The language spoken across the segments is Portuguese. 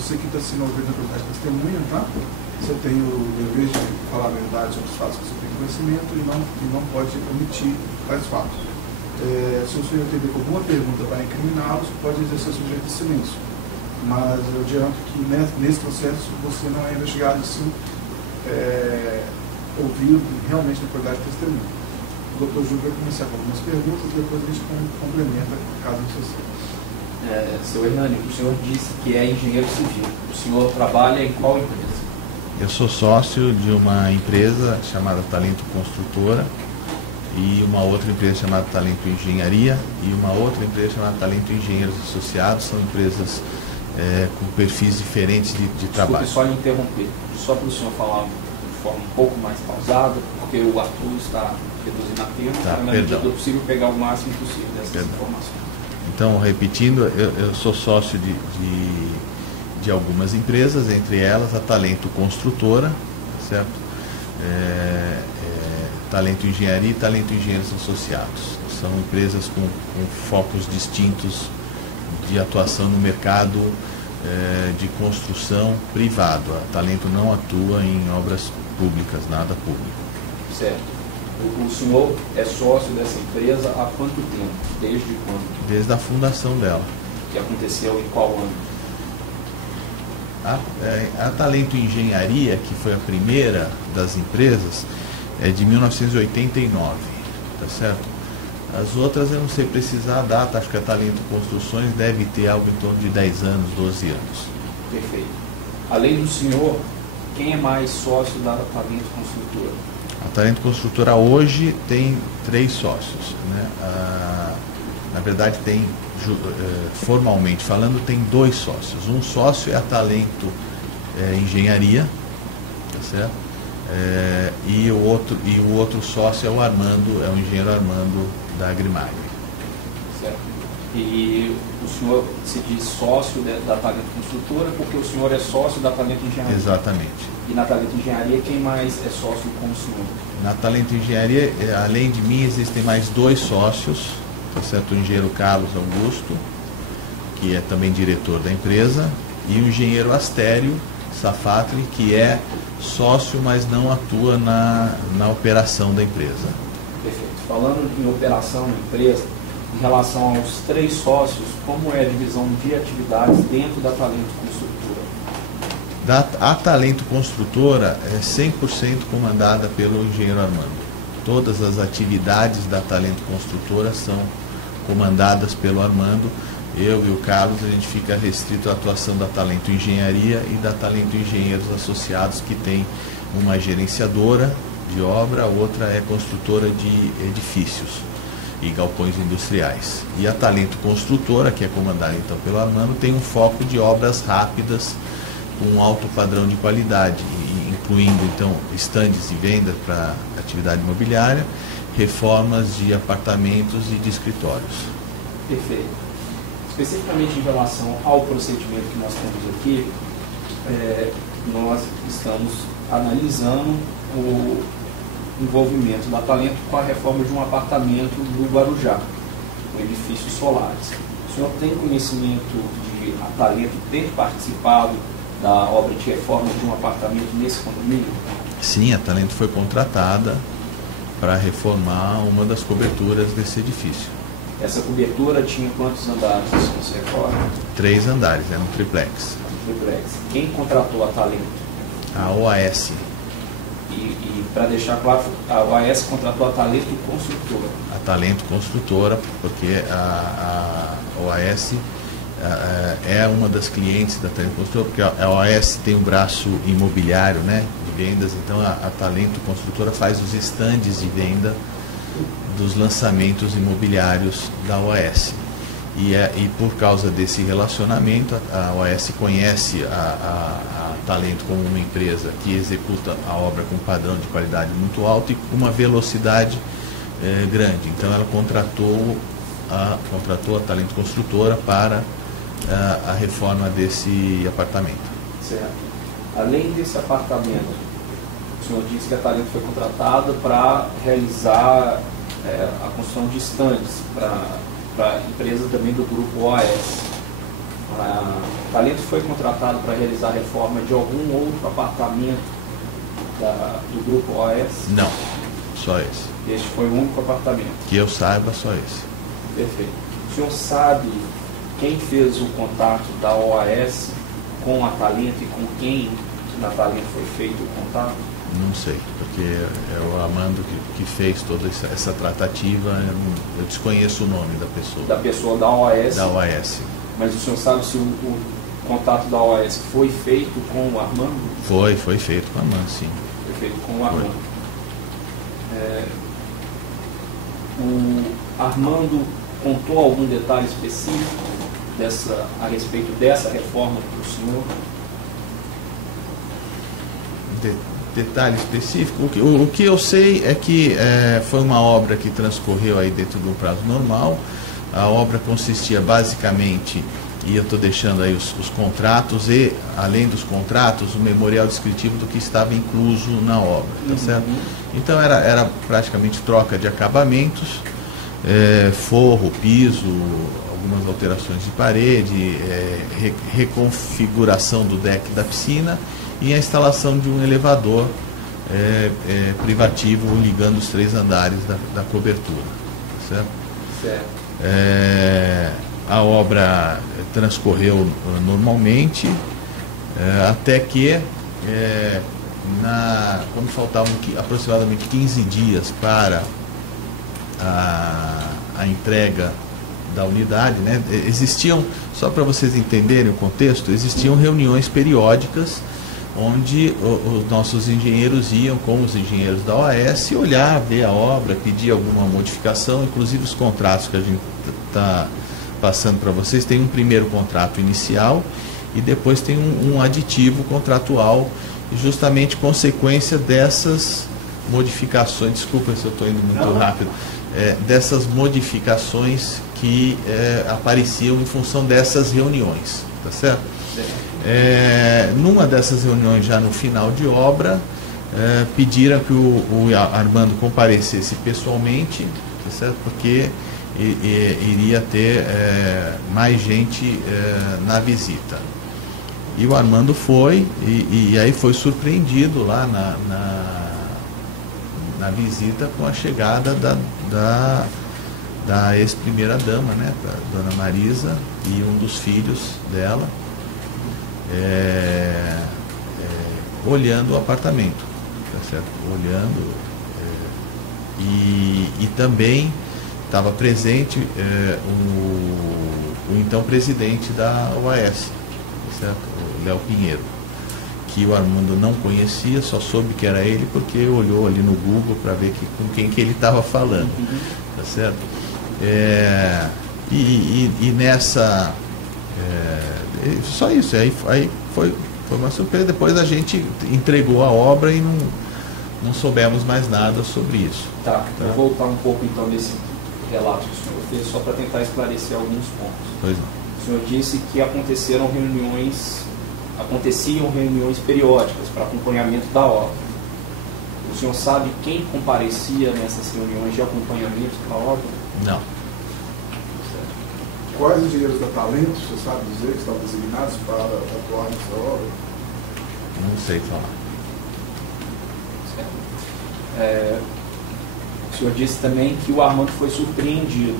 você que está se envolvendo na propriedade de testemunha, tá? Você tem o dever de falar a verdade sobre os fatos que você tem conhecimento e não pode omitir tais fatos. Se o senhor teve alguma pergunta para incriminá-los, pode exercer o seu direito de silêncio. Mas eu adianto que nesse processo você não é investigado, sim, ouvido realmente na propriedade de testemunha. O doutor Júlio vai começar com algumas perguntas e depois a gente complementa caso necessário. Seu Hernani, o senhor disse que é engenheiro civil. O senhor trabalha em qual empresa? Eu sou sócio de uma empresa chamada Talento Construtora e uma outra empresa chamada Talento Engenharia e uma outra empresa chamada Talento Engenheiros Associados. São empresas com perfis diferentes de trabalho. Desculpe só lhe interromper, só para o senhor falar de forma um pouco mais pausada, porque o Arthur está reduzindo a tempo, para na medida do possível pegar o máximo possível dessas informações. Então, repetindo, eu sou sócio de algumas empresas, entre elas a Talento Construtora, certo? Talento Engenharia e Talento Engenheiros Associados. São empresas com focos distintos de atuação no mercado de construção privado. A Talento não atua em obras públicas, nada público. Certo. O senhor é sócio dessa empresa há quanto tempo? Desde quando? Desde a fundação dela. Que aconteceu em qual ano? A Talento Engenharia, que foi a primeira das empresas, é de 1989, tá certo? As outras eu não sei precisar a data, acho que a Talento Construções deve ter algo em torno de 10 anos, 12 anos. Perfeito. Além do senhor, quem é mais sócio da Talento Construtora? A Talento Construtora hoje tem 3 sócios, né? Na verdade tem, formalmente falando, tem 2 sócios. Um sócio é a Talento Engenharia, tá certo? E o outro sócio é o Armando, é o engenheiro Armando da Agrimag. Certo. E o senhor se diz sócio da Talento Construtora porque o senhor é sócio da Talento Engenharia? Exatamente. E na Talento Engenharia, quem mais é sócio com o senhor? Na Talento Engenharia, além de mim, existem mais 2 sócios, tá certo? O engenheiro Carlos Augusto, que é também diretor da empresa, e o engenheiro Astério Safatli, que é sócio, mas não atua na operação da empresa. Perfeito. Falando em operação na empresa, em relação aos 3 sócios, como é a divisão de atividades dentro da Talento Construtora? A Talento Construtora é 100% comandada pelo engenheiro Armando. Todas as atividades da Talento Construtora são comandadas pelo Armando. Eu e o Carlos, a gente fica restrito à atuação da Talento Engenharia e da Talento Engenheiros Associados, que tem uma gerenciadora de obra, a outra é construtora de edifícios e galpões industriais. E a Talento Construtora, que é comandada então pelo Armando, tem um foco de obras rápidas com um alto padrão de qualidade, incluindo então estandes de venda para atividade imobiliária, reformas de apartamentos e de escritórios. Perfeito. Especificamente em relação ao procedimento que nós temos aqui, nós estamos analisando o envolvimento da Talento com a reforma de um apartamento do Guarujá, o edifício Solares. O senhor tem conhecimento de a Talento ter participado da obra de reforma de um apartamento nesse condomínio? Sim, a Talento foi contratada para reformar uma das coberturas desse edifício. Essa cobertura tinha quantos andares, você recorda? 3 andares, era um triplex. Triplex. Quem contratou a Talento? A OAS. E para deixar claro, a OAS contratou a Talento Construtora. A Talento Construtora, porque a OAS é uma das clientes da Talento Construtora, porque a OAS tem um braço imobiliário, né, de vendas, então a Talento Construtora faz os estandes de venda dos lançamentos imobiliários da OAS. E por causa desse relacionamento, a OAS conhece a Talento como uma empresa que executa a obra com um padrão de qualidade muito alto e com uma velocidade grande. Então ela contratou a Talento Construtora para a reforma desse apartamento. Certo. Além desse apartamento, o senhor disse que a Talento foi contratada para realizar a construção de estandes para empresas também do grupo OAS. A Talento foi contratado para realizar a reforma de algum outro apartamento do Grupo OAS? Não, só esse. Este foi o único apartamento? Que eu saiba, só esse. Perfeito. O senhor sabe quem fez o contato da OAS com a Talento e com quem na Talento foi feito o contato? Não sei, porque é o Armando que fez toda essa tratativa. Eu desconheço o nome da pessoa. Da pessoa da OAS? Da OAS. Mas o senhor sabe se o contato da OAS foi feito com o Armando? Foi feito com o Armando, sim. Foi feito com o Armando. O Armando contou algum detalhe específico a respeito dessa reforma para o senhor? Detalhe específico? O que eu sei é que foi uma obra que transcorreu aí dentro do prazo normal. A obra consistia basicamente, e eu estou deixando aí os contratos e, além dos contratos, o memorial descritivo do que estava incluso na obra, tá certo? Então era praticamente troca de acabamentos, forro, piso, algumas alterações de parede, reconfiguração do deck da piscina e a instalação de um elevador privativo ligando os 3 andares da cobertura, certo? Certo. A obra transcorreu normalmente, até que quando faltavam aproximadamente 15 dias para a entrega da unidade, né, existiam, só para vocês entenderem o contexto, existiam reuniões periódicas onde os nossos engenheiros iam com os engenheiros da OAS olhar, ver a obra, pedir alguma modificação. Inclusive os contratos que a gente está passando para vocês, tem um primeiro contrato inicial e depois tem um aditivo contratual, justamente consequência dessas modificações. Desculpa se eu estou indo muito rápido. Dessas modificações que apareciam em função dessas reuniões, tá certo? Numa dessas reuniões, já no final de obra, pediram que o Armando comparecesse pessoalmente, tá certo? Porque iria ter mais gente na visita. E o Armando foi, e aí foi surpreendido lá na visita com a chegada da ex-primeira-dama, né, da Dona Marisa, e um dos filhos dela, olhando o apartamento, tá certo? Olhando, e também estava presente o então presidente da OAS, tá certo? O Léo Pinheiro, que o Armando não conhecia, só soube que era ele porque olhou ali no Google para ver com quem que ele estava falando, tá certo? E nessa... só isso, aí foi uma surpresa. Depois a gente entregou a obra e não soubemos mais nada sobre isso. Tá, vou voltar um pouco então nesse relato que o senhor fez, só para tentar esclarecer alguns pontos. Pois não. O senhor disse que aconteciam reuniões periódicas para acompanhamento da obra. O senhor sabe quem comparecia nessas reuniões de acompanhamento da obra? Não. Quais engenheiros da Talento, você sabe dizer, que estavam designados para atuar nessa obra? Não sei falar. Certo. O senhor disse também que o Armando foi surpreendido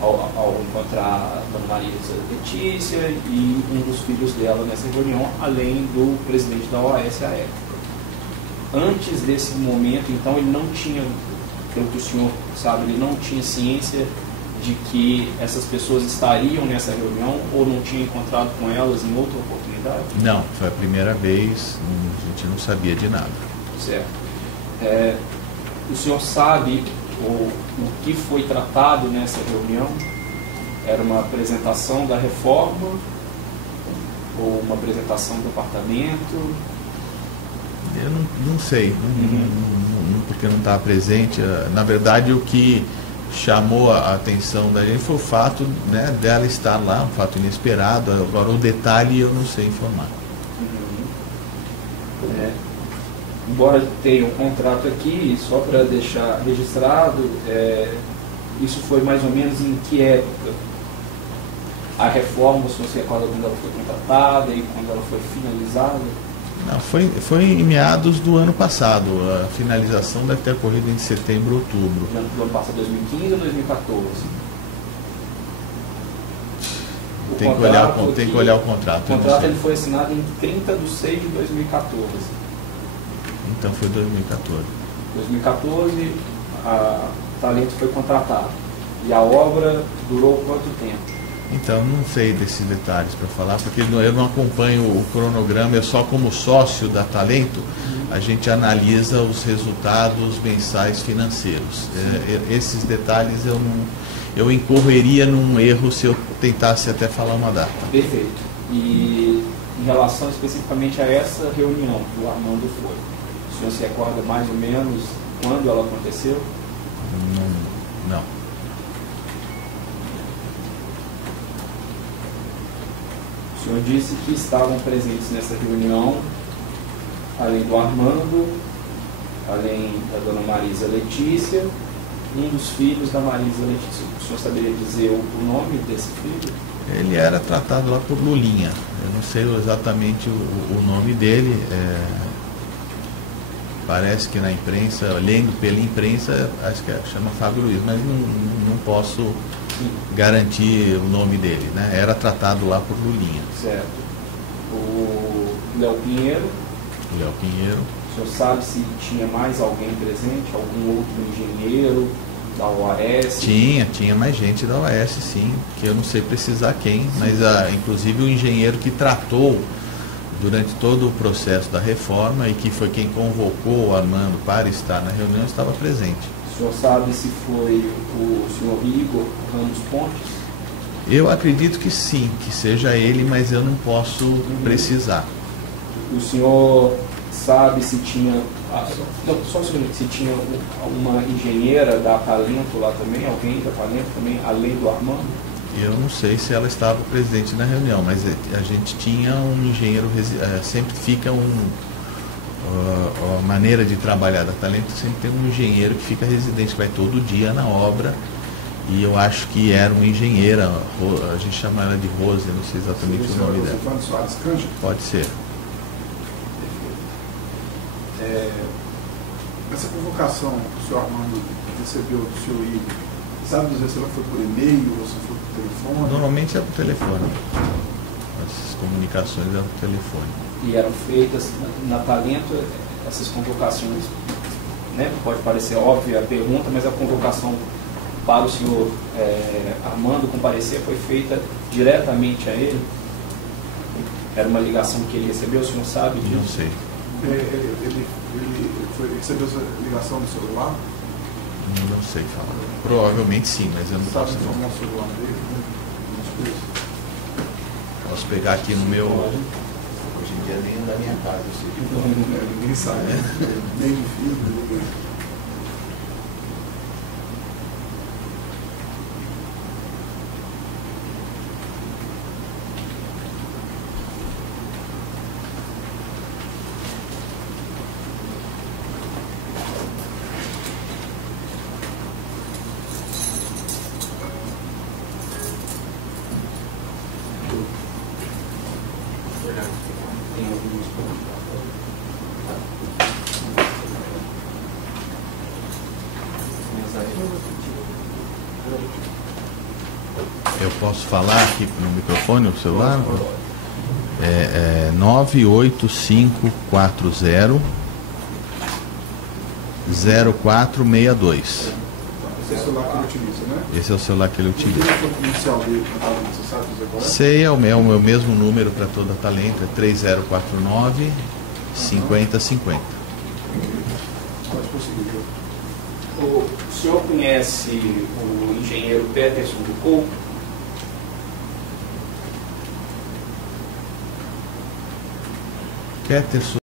ao encontrar a Dona Marisa Letícia e um dos filhos dela nessa reunião, além do presidente da OAS à época. Antes desse momento, então, ele não tinha, pelo que o senhor sabe, ele não tinha ciência de que essas pessoas estariam nessa reunião, ou não tinha encontrado com elas em outra oportunidade? Não, foi a primeira vez, a gente não sabia de nada. Certo. O senhor sabe o que foi tratado nessa reunião? Era uma apresentação da reforma ou uma apresentação do apartamento? Eu não sei, porque não estava presente. Na verdade, o que chamou a atenção da gente foi o fato, né, dela estar lá, um fato inesperado. Agora, o detalhe eu não sei informar. Embora tenha um contrato aqui, só para deixar registrado, isso foi mais ou menos em que época? A reforma, o senhor se recorda quando ela foi contratada e quando ela foi finalizada? Não, foi em meados do ano passado. A finalização deve ter ocorrido em setembro, outubro. Do ano passado, 2015 ou 2014? Tem que olhar o contrato. O contrato ele foi assinado em 30 de 6 de 2014. Então foi 2014. 2014, a Talento foi contratado. E a obra durou quanto tempo? Então, não sei desses detalhes para falar, porque eu não acompanho o cronograma, eu só como sócio da Talento, a gente analisa os resultados mensais financeiros. Esses detalhes eu incorreria num erro se eu tentasse até falar uma data. Perfeito. E em relação especificamente a essa reunião que o Armando foi, o senhor se recorda mais ou menos quando ela aconteceu? Não. O senhor disse que estavam presentes nessa reunião, além do Armando, além da dona Marisa Letícia, um dos filhos da Marisa Letícia. O senhor saberia dizer o nome desse filho? Ele era tratado lá por Lulinha. Eu não sei exatamente o nome dele. Parece que na imprensa, lendo pela imprensa, acho que chama Fábio Luiz, mas não posso garantir o nome dele, né? Era tratado lá por Lulinha. Certo. O Léo Pinheiro. O senhor sabe se tinha mais alguém presente, algum outro engenheiro da OAS? Tinha mais gente da OAS, sim, que eu não sei precisar quem, mas inclusive o engenheiro que tratou durante todo o processo da reforma e que foi quem convocou o Armando para estar na reunião estava presente. O senhor sabe se foi o senhor Igor Ramos Pontes? Eu acredito que sim, que seja ele, mas eu não posso precisar. O senhor sabe se tinha... Não, só um segundo, se tinha uma engenheira da Talento lá também, alguém da Talento também, além do Armando? Eu não sei se ela estava presente na reunião, mas a gente tinha um engenheiro, sempre fica a maneira de trabalhar da Talento, sempre tem um engenheiro que fica residente, que vai todo dia na obra, e eu acho que era uma engenheira, a gente chama ela de Rose, eu não sei exatamente o nome dela. Pode ser. Essa convocação que o senhor Armando recebeu do senhor Igor, sabe dizer se ela foi por e-mail ou se foi por telefone? Normalmente é por telefone. As comunicações eram por telefone. E eram feitas na Talento essas convocações, né? Pode parecer óbvia a pergunta, mas a convocação para o senhor Armando comparecer foi feita diretamente a ele? Era uma ligação que ele recebeu, o senhor sabe disso? Não sei. Ele recebeu essa ligação no celular? Não sei falar. Provavelmente sim, mas eu não sabe posso. informar o celular dele? Posso pegar aqui no meu. Hoje em dia nem da minha casa, eu sei que ninguém sabe, nem de filho, Eu posso falar aqui no microfone, no celular? 98540 0462. Esse é o celular que ele utiliza, né? Esse é o celular que ele utiliza. O telefone comercial dele, você sabe dizer qual é? Sei, é o meu mesmo número para toda a Talento, é 3049 5050. Pode prosseguir. O senhor conhece o engenheiro Peterson do Couto? Peterson